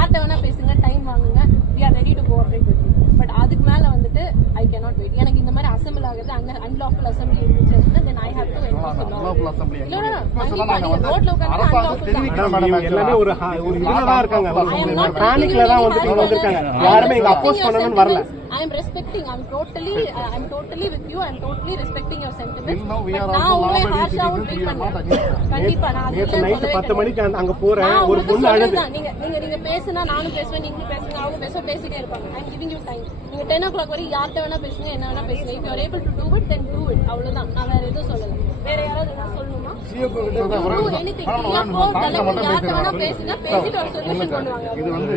யார்கிட்ட வேணா பேசுங்க டைம் வாங்குங்க. We are ready to cooperate with you. But அதுக்கு மேல வந்துட்டு ஐ cannot wait. எனக்கு இந்த மாதிரி அசெம்பிள் ஆகுது அங்க அன்லாஃபுல் அசெம்பிளி இருந்துச்சு then I have to unlawful assembly. இல்ல ரோட்ல உட்கார்ந்து எல்லாமே ஒரு ஒரு இதுல தான் இருக்காங்க பேனிக்ல தான் வந்துட்டு வந்திருக்காங்க. யாருமே இங்க அப்போஸ் பண்ணணும்னு வரல. I am respecting. I'm totally, uh, I'm totally with you. I'm totally respecting your sentiments. Now we are நான் also harsh ஆவும் citizens. treat We are not பண்ணல. against கண்டிப்பா நான் நைட்டு சொல்லவே பத்து. மணிக்கு அந்த- அங்க போறேன் நான் ஒரு உங்களுக்கு பொண்ணு அழுது சொல்றதுதான். நீங்க நீங்க நீங்க பேசுனா நானும் பேசுவேன் நீங்களும் பேசுங்க அவங்க பேச பேசிட்டே இருப்பாங்க ஐ கிவிங் யூ டைம் நீங்க டென் ஓ கிளாக் வரைக்கும் யார்கிட்ட வேணா பேசுங்க என்ன வேணா பேசுங்க if you're able to do it then do it அவ்வளவுதான் நான் வேற எதுவும் சொல்லல வேற யாராவது என்ன சொல்லணுமா Do anything. இல்ல, கோவம் தலைவர் யார்கிட்ட வேணா பேசுங்க பேசிட்டு ஒரு சொல்யூஷன் கொண்டு வாங்க இது வந்து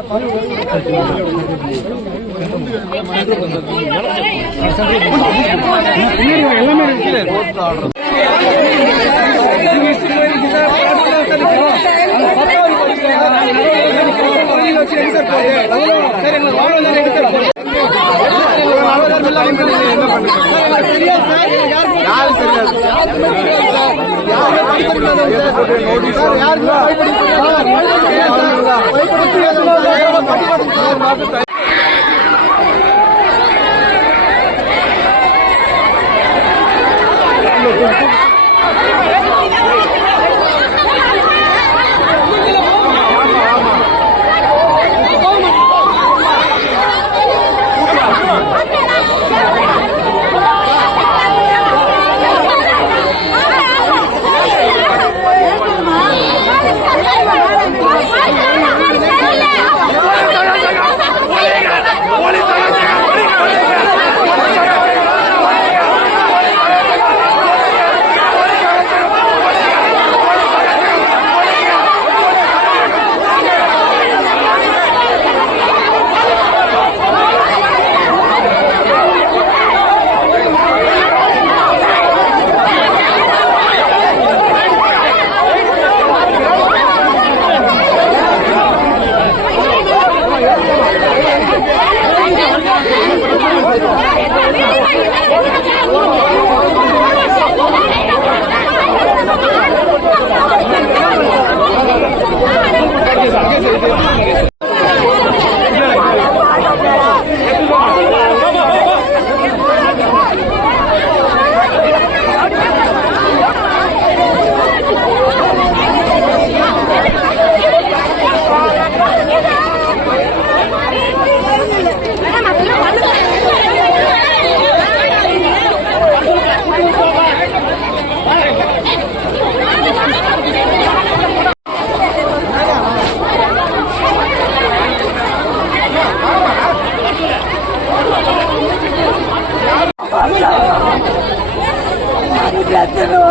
நான் வந்துட்டு போறேன் நான். ಯಾರು ಭಯಪಡುತ್ತೀರ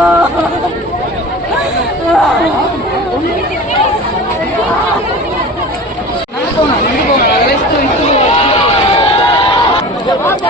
Oh, my God.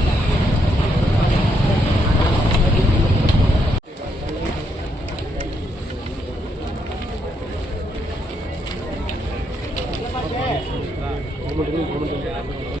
ముఖ్యమంత్రి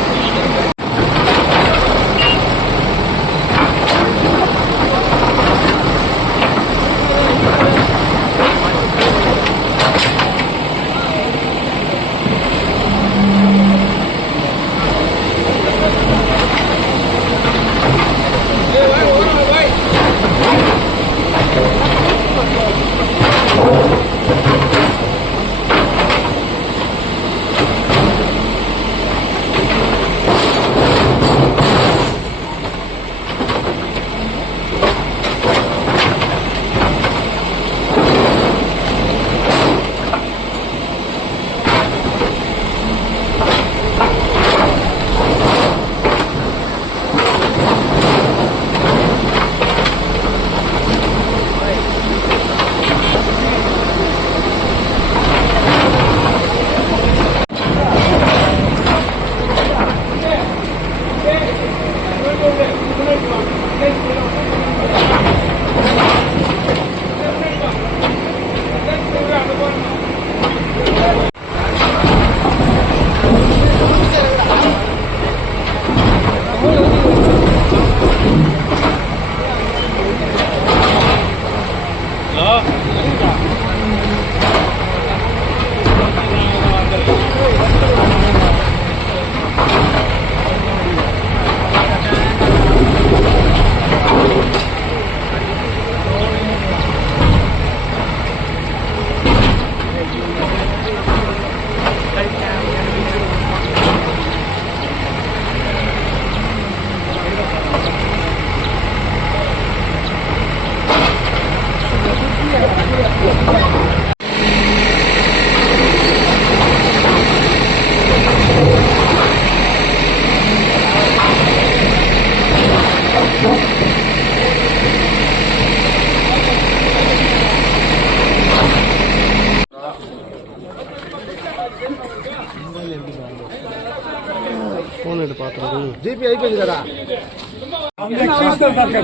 ஜிபி ஐபிஎஸ் கதா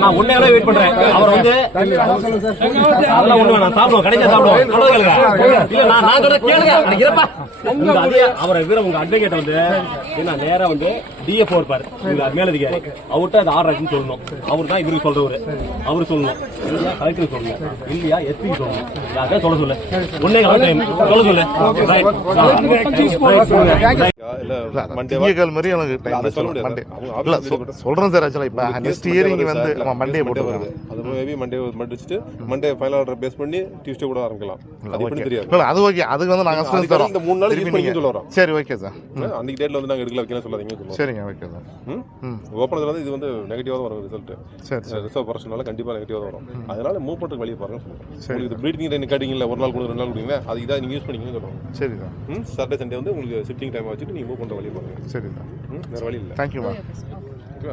நான் உன்னையால வெயிட் பண்றேன். அவர் வந்து அதெல்லாம் ஒண்ணு நான் சாப்பிடுவோம் கடைசியா சாப்பிடுவோம். சொல்லுங்க நான் நான் சொல்ற கேளுங்க. உங்க அதே அவரை வந்து என்ன நேரா வந்து டிஎஃப் இருப்பாரு. இங்க அது மேல அதிகாரி அவர்கிட்ட சொல்லணும். அவர் தான் இவருக்கு அவர் சொல்லணும். இல்லையா சொல்லணும். இல்லையா எஸ்பி சொல்லணும். அதான் சொல்ல சொல்லு. உன்னை சொல்ல. ரைட் திங்கட்கிழமை மாதிரி எனக்கு டைம். மண்டே அவங்க இல்ல office சொ- விட்டு- சொல்றேன் சார் இப்ப நெக்ஸ்ட் இயர் இங்க வந்து மண்டே போட்டுருக்காங்க வருது. அது மேபி மண்டே முடிச்சுட்டு மண்டே ஃபைனல் ஆர்டர் பேஸ் பண்ணி டியூஸ்டே கூட ஆரம்பிக்கலாம். அது எப்படி தெரியாது. இல்ல அது ஓகே அதுக்கு வந்து நாங்க ஸ்ட்ரென்த் அதுக்கு தரோம் இந்த மூணு நாள் யூஸ் திருப்பி பண்ணி நீங்க- சொல்ல வரோம். சரி ஓகே சார். அன்னைக்கு டேட்ல வந்து நாங்க எடுக்கல வைக்கலாம் சொல்லாதீங்க சரிங்க ஓகே சார். ம்? ஓப்பனதுல வந்து இது வந்து நெகட்டிவா தான் வரும் ரிசல்ட் சரி சரி. ரிசர்வ் பர்சனால கண்டிப்பா நெகட்டிவா தான் வரும். அதனால மூவ் பண்றதுக்கு வழியை பாருங்க சரி. இது ப்ரீடிங் டைம் கேட்டீங்கல்ல ஒரு நாள் கொடுங்க ரெண்டு நாள் கொடுங்க அது இதாக நீங்க யூஸ் பண்ணிக்கணும்னு சொல்லுவோம். சரி சார். சாட்டர்டே சண்டே வந்து உங்களுக்கு ஷிஃப்டிங் டைம் வச்சுட்டு நீங்க மூவ் பண்ற வழியை பாருங்க. சரி சார் ம் வேற வழி இல்லை. Thank you ma'am